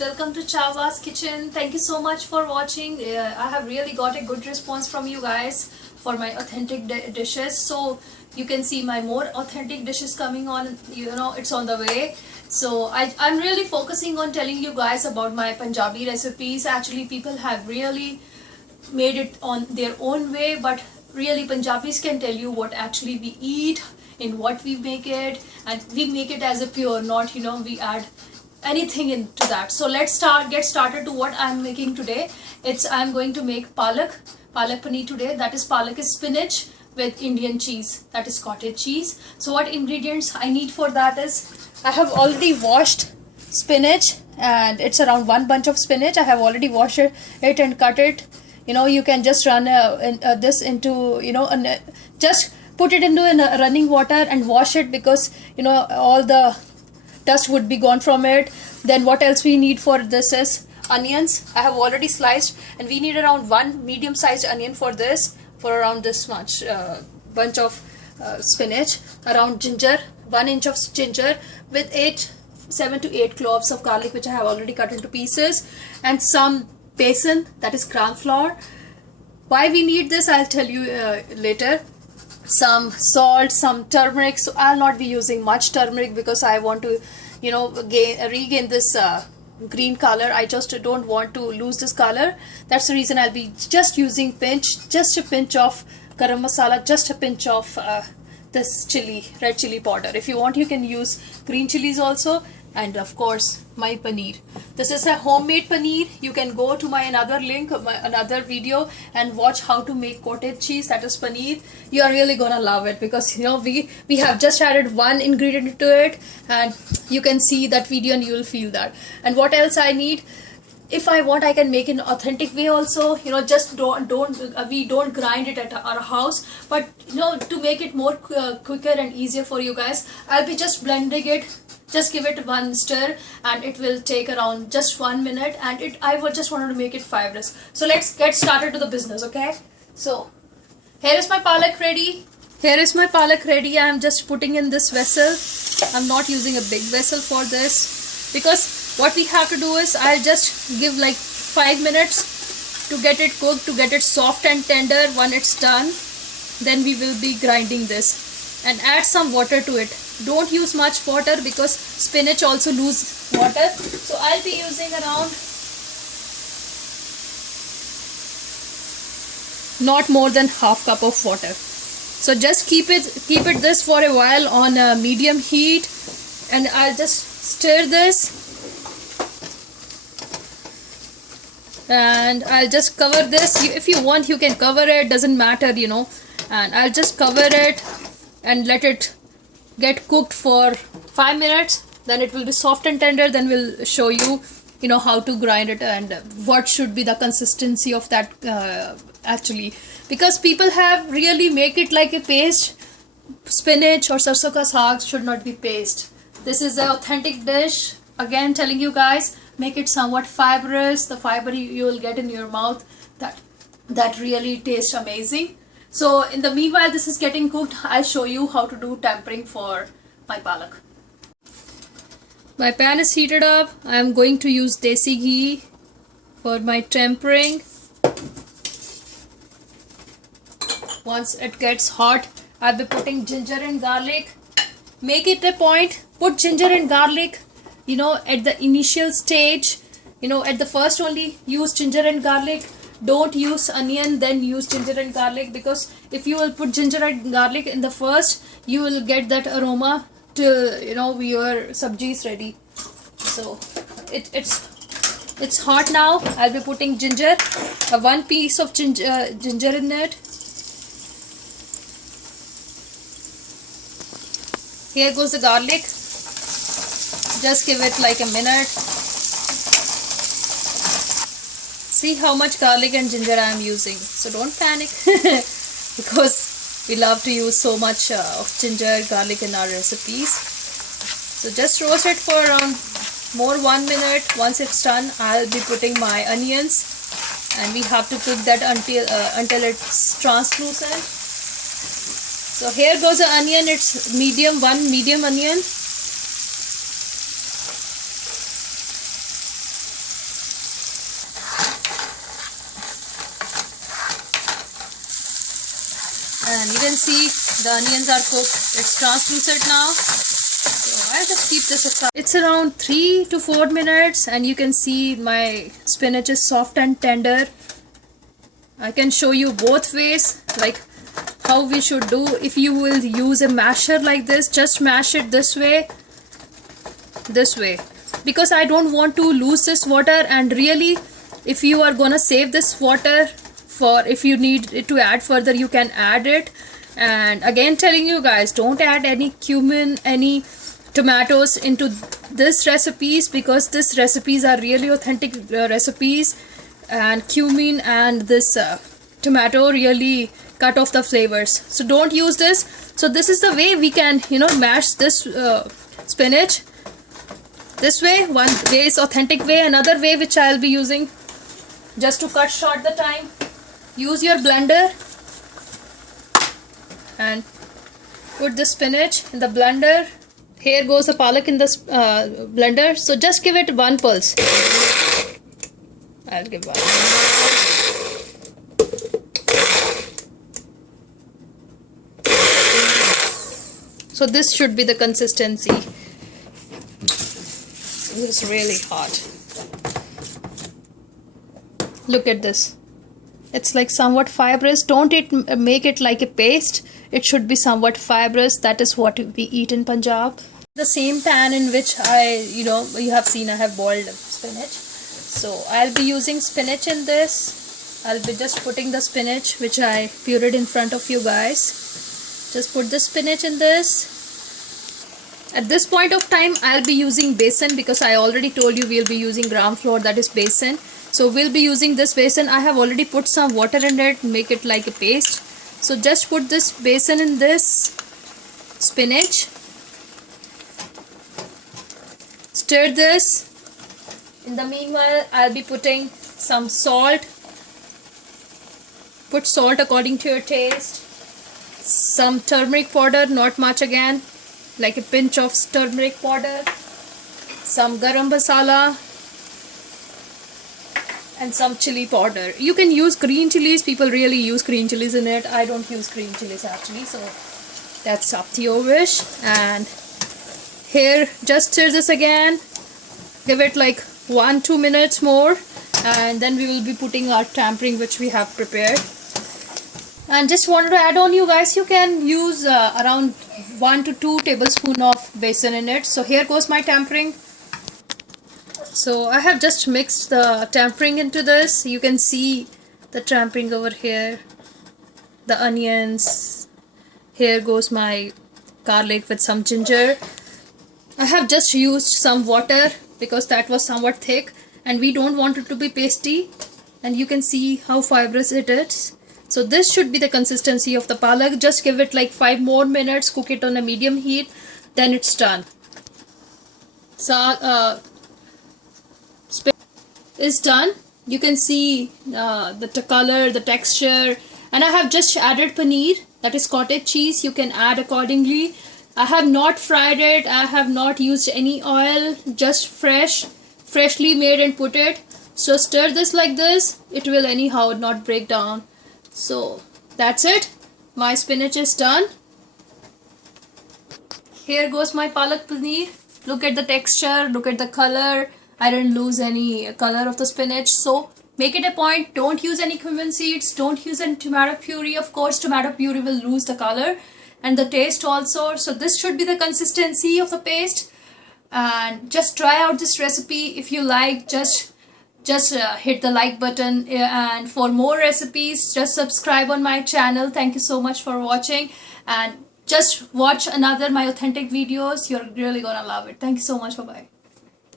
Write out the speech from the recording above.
Welcome to Chava's Kitchen. Thank you so much for watching. I have really got a good response from you guys for my authentic dishes. So you can see my more authentic dishes coming on. It's on the way. So I'm really focusing on telling you guys about my Punjabi recipes. Actually, people have really made it on their own way, but really Punjabis can tell you what actually we eat, in what we make it, and we make it as a pure, not we add anything into that. So let's get started to what I'm making today. I'm going to make palak paneer today. That is, palak is spinach with Indian cheese, that is cottage cheese. So what ingredients I need for that is, I have already washed spinach, and it's around one bunch of spinach. I have already washed it and cut it. You can just run this into just put it into running water and wash it, because all the dust would be gone from it. Then what else we need for this is onions. I have already sliced, and we need around one medium sized onion for this, for around this much bunch of spinach. Around ginger, 1 inch of ginger, with 7 to 8 cloves of garlic, which I have already cut into pieces, and some besan, that is gram flour. Why we need this, I'll tell you later. Some salt, some turmeric. So I'll not be using much turmeric, because I want to regain this green color. I just don't want to lose this color. That's the reason I'll be just using just a pinch of garam masala, just a pinch of this red chili powder. If you want, you can use green chilies also. And of course, my paneer. This is a homemade paneer. You can go to my another link, another video, and watch how to make cottage cheese, that is paneer. You are really gonna love it, because we have just added one ingredient to it, and you can see that video and you will feel that. And what else I need? If I want, I can make it in authentic way also. Just we don't grind it at our house, but to make it more quicker and easier for you guys, I'll be just blending it. Just give it one stir, and it will take around just 1 minute, and I just wanted to make it 5 minutes. So let's get started to the business, okay? So here is my palak ready. I am just putting in this vessel. I'm not using a big vessel for this, because what we have to do is, I'll just give like 5 minutes to get it cooked, to get it soft and tender. When it's done, then we will be grinding this, and add some water to it. Don't use much water, because spinach also lose water. So I'll be using around not more than half cup of water. So just keep it this for a while on a medium heat, and I'll just stir this, and I'll just cover this. If you want, you can cover it, doesn't matter, and I'll just cover it and let it get cooked for 5 minutes. Then it will be soft and tender. Then we'll show you how to grind it, and what should be the consistency of that actually, because people have really make it like a paste. Spinach or sarson ka saag should not be paste. This is the authentic dish. Again, telling you guys, make it somewhat fibrous. The fiber you will get in your mouth, that really tastes amazing. So in the meanwhile this is getting cooked, I'll show you how to do tempering for my palak. My pan is heated up. I am going to use desi ghee for my tempering. Once it gets hot, I'll be putting ginger and garlic. Make it a point, put ginger and garlic at the initial stage. At the first only use ginger and garlic. Don't use onion, then use ginger and garlic, because if you will put ginger and garlic in the first, you will get that aroma till your sabji is ready. So it's hot now. I'll be putting ginger, 1 piece of ginger in it. Here goes the garlic. Just give it like a minute. See how much garlic and ginger I am using. So don't panic, because we love to use so much of ginger, garlic in our recipes. So just roast it for around 1 minute. Once it's done, I'll be putting my onions, and we have to cook that until it's translucent. So here goes the onion. It's one medium onion. can see the onions are cooked. It's translucent now. So I'll just keep this aside. It's around 3 to 4 minutes and you can see my spinach is soft and tender. I can show you both ways, like how we should do. If you will use a masher like this, just mash it this way, because I don't want to lose this water. And really, if you are gonna save this water for if you need it to add further, you can add it. And again telling you guys, don't add any cumin, any tomatoes into this recipes, because this recipes are really authentic recipes, and cumin and this tomato really cut off the flavors. So don't use this. So this is the way we can, you know, mash this spinach. This way, one way is authentic way. Another way which I'll be using just to cut short the time, use your blender and put the spinach in the blender. Here goes the palak in the blender. So just give it one pulse. I'll give one. So this should be the consistency. It's really hot. Look at this. It's like somewhat fibrous. Don't make it like a paste. It should be somewhat fibrous. That is what we eat in Punjab. The same pan in which you have seen I have boiled spinach. So I'll be using spinach in this. I'll be just putting the spinach which I pureed in front of you guys. Just put the spinach in this. At this point of time, I'll be using besan, because I already told you we'll be using gram flour, that is besan. So we'll be using this besan. I have already put some water in it, make it like a paste. So just put this besan in this spinach. Stir this. In the meanwhile, I'll be putting some salt. Put salt according to your taste. Some turmeric powder, not much again, like a pinch of turmeric powder. Some garam masala and some chili powder. You can use green chilies. People really use green chilies in it. I don't use green chilies actually, so that's up to your wish. And here, just stir this again. Give it like 1-2 minutes more, and then we will be putting our tempering which we have prepared. And just wanted to add on, you guys, you can use around 1 to 2 tablespoons of besan in it. So here goes my tempering. So I have just mixed the tempering into this. You can see the tempering over here, the onions. Here goes my garlic with some ginger. I have just used some water because that was somewhat thick and we don't want it to be pasty, and you can see how fibrous it is. So this should be the consistency of the palak. Just give it like 5 more minutes, cook it on a medium heat, then it's done. So is done. You can see the color, the texture, and I have just added paneer, that is cottage cheese. You can add accordingly. I have not fried it. I have not used any oil, just freshly made and put it. So stir this like this. It will anyhow not break down. So that's it. My spinach is done. Here goes my palak paneer. Look at the texture, look at the color. I didn't lose any color of the spinach. So make it a point, don't use any cumin seeds, don't use any tomato puree. Of course, tomato puree will lose the color and the taste also. So this should be the consistency of the paste. And just try out this recipe. If you like, just hit the like button, and for more recipes just subscribe on my channel. Thank you so much for watching, and just watch another my authentic videos. You're really gonna love it. Thank you so much. Bye bye.